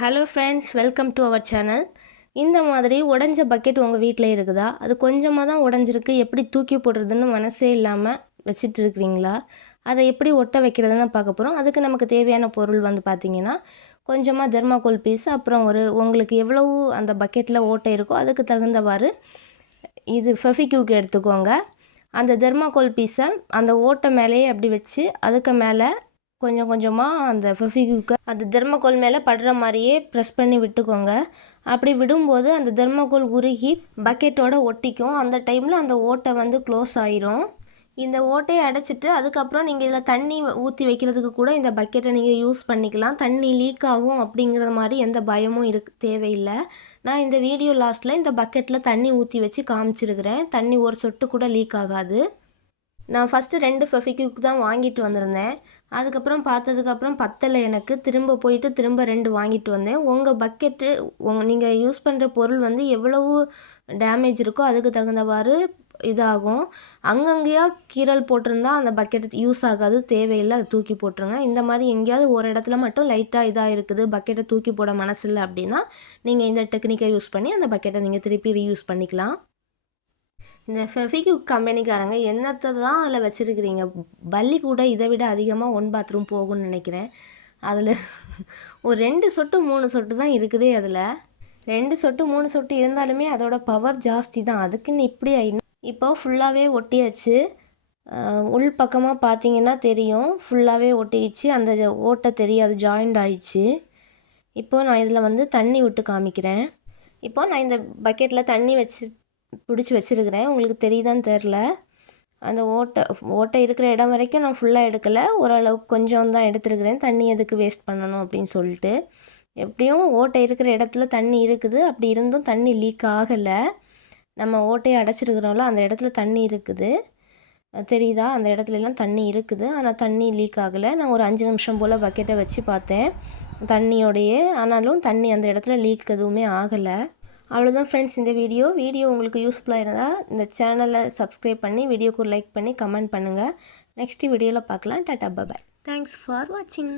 Hello friends welcome to our channel இந்த மாதிரி உடஞ்ச பக்கெட் உங்கள் வீட்டில் இருக்குதா? அது கொஞ்சமாக தான் உடஞ்சிருக்கு. எப்படி தூக்கி போடுறதுன்னு மனசே இல்லாமல் வச்சுட்டு இருக்கிறீங்களா? அதை எப்படி ஒட்ட வைக்கிறதுன்னு பார்க்க போகிறோம் அதுக்கு நமக்கு தேவையான பொருள் வந்து பார்த்திங்கன்னா கொஞ்சமாக தெர்மாக்கோல் பீஸ் அப்புறம் ஒரு உங்களுக்கு எவ்வளவு அந்த பக்கெட்டில் ஓட்டை இருக்கோ அதுக்கு தகுந்தவாறு இது ஃபெஃபிக்யூக்கு எடுத்துக்கோங்க. அந்த தெர்மாக்கோல் பீஸை அந்த ஓட்டை மேலேயே அப்படி வச்சு அதுக்கு மேலே கொஞ்சம் கொஞ்சமாக அந்த ஃபெஃபிக்யூக்கை அந்த தெர்மக்கோல் மேலே படுற மாதிரியே ப்ரெஸ் பண்ணி விட்டுக்கோங்க. அப்படி விடும்போது அந்த தெர்மக்கோல் உருகி பக்கெட்டோட ஒட்டிக்கும். அந்த டைமில் அந்த ஓட்டை வந்து க்ளோஸ் ஆயிரும். இந்த ஓட்டையை அடைச்சிட்டு அதுக்கப்புறம் நீங்கள் இதில் தண்ணி ஊற்றி வைக்கிறதுக்கு கூட இந்த பக்கெட்டை நீங்கள் யூஸ் பண்ணிக்கலாம். தண்ணி லீக் ஆகும் அப்படிங்கிற மாதிரி எந்த பயமும் இருக்கு தேவையில்லை. நான் இந்த வீடியோ லாஸ்ட்டில் இந்த பக்கெட்டில் தண்ணி ஊற்றி வச்சு காமிச்சிருக்கிறேன். தண்ணி ஒரு சொட்டு கூட லீக் ஆகாது. நான் ஃபஸ்ட்டு ரெண்டு ஃபெஃபிக்யூக் தான் வாங்கிட்டு வந்திருந்தேன். அதுக்கப்புறம் பார்த்ததுக்கப்புறம் பத்தலை எனக்கு. திரும்ப போயிட்டு திரும்ப ரெண்டு வாங்கிட்டு வந்தேன். உங்கள் பக்கெட்டு உங் நீங்கள் யூஸ் பண்ணுற பொருள் வந்து எவ்வளவு டேமேஜ் இருக்கோ அதுக்கு தகுந்தவாறு இதாகும். அங்கங்கேயா கீரல் போட்டிருந்தா அந்த பக்கெட் யூஸ் ஆகாது தேவையில்லை அதை தூக்கி போட்டுருங்க. இந்த மாதிரி எங்கேயாவது ஒரு இடத்துல மட்டும் லைட்டாக இதாக இருக்குது பக்கெட்டை தூக்கி போட மனசில்லை அப்படின்னா நீங்கள் இந்த டெக்னிக்கை யூஸ் பண்ணி அந்த பக்கெட்டை நீங்கள் திருப்பி ரீயூஸ் பண்ணிக்கலாம். இந்த ஃபெஃபிக்யூக் கம்பெனிக்காரங்க என்னத்தை தான் அதில் வச்சுருக்கிறீங்க? பள்ளி கூட இதை விட அதிகமாக ஒன் பாத்ரூம் போகும்னு நினைக்கிறேன். அதில் ஒரு ரெண்டு சொட்டு மூணு சொட்டு தான் இருக்குதே அதில். ரெண்டு சொட்டு மூணு சொட்டு இருந்தாலுமே அதோட பவர் ஜாஸ்தி தான். அதுக்குன்னு இப்படி இப்போ ஃபுல்லாகவே ஒட்டியாச்சு. உள் பக்கமாக பார்த்தீங்கன்னா தெரியும். ஃபுல்லாகவே ஒட்டிக்கிச்சு அந்த ஓட்டை தெரியாது. ஜாயிண்ட் ஆயிடுச்சு. இப்போது நான் இதில் வந்து தண்ணி விட்டு காமிக்கிறேன். இப்போது நான் இந்த பக்கெட்டில் தண்ணி வச்சு பிடிச்சி வச்சுருக்கிறேன். உங்களுக்கு தெரியுதான்னு தெரில அந்த ஓட்டை ஓட்டை இருக்கிற இடம் வரைக்கும் நான் ஃபுல்லாக எடுக்கலை. ஓரளவுக்கு கொஞ்சம் தான் எடுத்துருக்கிறேன். தண்ணி எதுக்கு வேஸ்ட் பண்ணணும் அப்படின்னு சொல்லிட்டு. எப்படியும் ஓட்டை இருக்கிற இடத்துல தண்ணி இருக்குது. அப்படி இருந்தும் தண்ணி லீக் ஆகலை. நம்ம ஓட்டையை அடைச்சிருக்கிறோம்ல அந்த இடத்துல தண்ணி இருக்குது. தெரியுதா? அந்த இடத்துலலாம் தண்ணி இருக்குது. ஆனால் தண்ணி லீக் ஆகலை. நான் ஒரு அஞ்சு நிமிஷம் போல் பக்கெட்டை வச்சு பார்த்தேன். தண்ணியோடையே ஆனாலும் தண்ணி அந்த இடத்துல லீக் எதுவுமே ஆகலை. அவ்வளோதான் ஃப்ரெண்ட்ஸ் இந்த வீடியோ வீடியோ உங்களுக்கு யூஸ்ஃபுல்லாக இருந்தால் இந்த சேனலை சப்ஸ்கிரைப் பண்ணி வீடியோக்கு லைக் பண்ணி கமெண்ட் பண்ணுங்கள் நெக்ஸ்ட் வீடியோவில் பார்க்கலாம். டாட்டா பாய் தேங்க்ஸ் ஃபார் வாட்சிங்